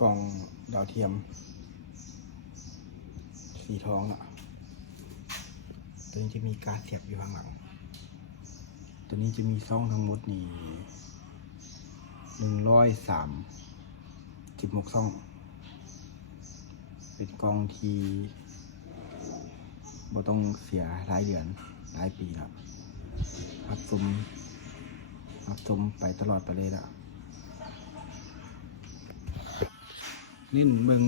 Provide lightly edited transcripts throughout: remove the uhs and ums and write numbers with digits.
กล่องดาวเทียมสีทองอ่ะตัวนี้จะมีการ์ดเสียบอยู่ข้างหลังตัวนี้จะมีซ่องทั้งหมดนี่136ซ่องเป็นกล่องที่บ่ต้องเสียรายเดือนรายปีแล้วรับชมไปตลอดไปเลยละนี่เบิ่ง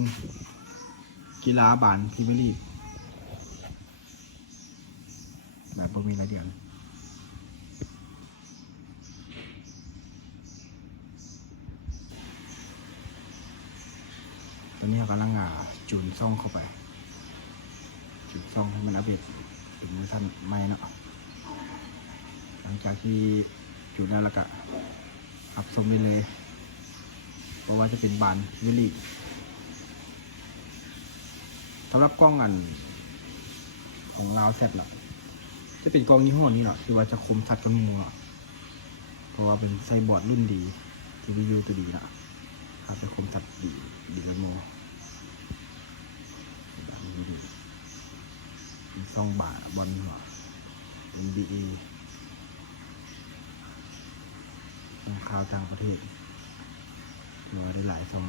กีฬาบานพรีเมียร์ลีกแบบบ่มีรายเดือนตอนนี้เรากำลังจูนซ่องเข้าไปจูนซ่องให้มันอัปเดตถึงเวอร์ชันใหม่เนาะหลังจากที่จูนนั้นแล้วก็อัพชมได้เลยเพราะว่าจะเป็นบานพรีเมียร์ลีกสำหรับกล้องอันของลาวเสร็จแล้วจะเป็นกล้องยี่ห้อนี้เนาะที่ว่าจะคมชัดกันมัวเพราะว่าเป็นไซบอร์ดรุ่นดี CPU ตัวดีนะครับจะคมชัดดีกันมัวเป็นซ่องบาทบอลหัว NBA ซ่องข่าวต่างประเทศหรือว่าได้หลายซ่อง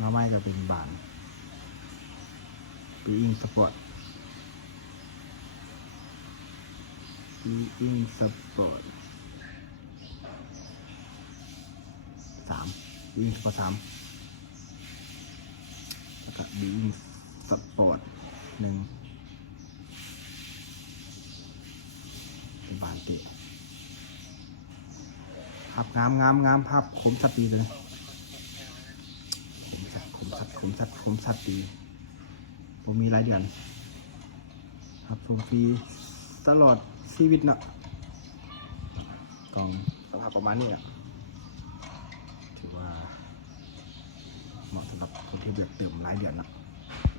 มาไม่ก็เป็นบานปีอิงสปอร์ตปีอิงสปอร์ตปีอิงสปอร์ต3แล้วก็ปีอิงสปอร์ต1เป็นบานเตะภาพงามภาพคมสัตว์ดีเลยคมสัตว์ดีผมมีรายเดือนครับชมฟรีตลอดชีวิตนะกล่องสภาพประมาณนี้นะถือว่าเหมาะสำหรับคนที่เติมรายเดือนนะ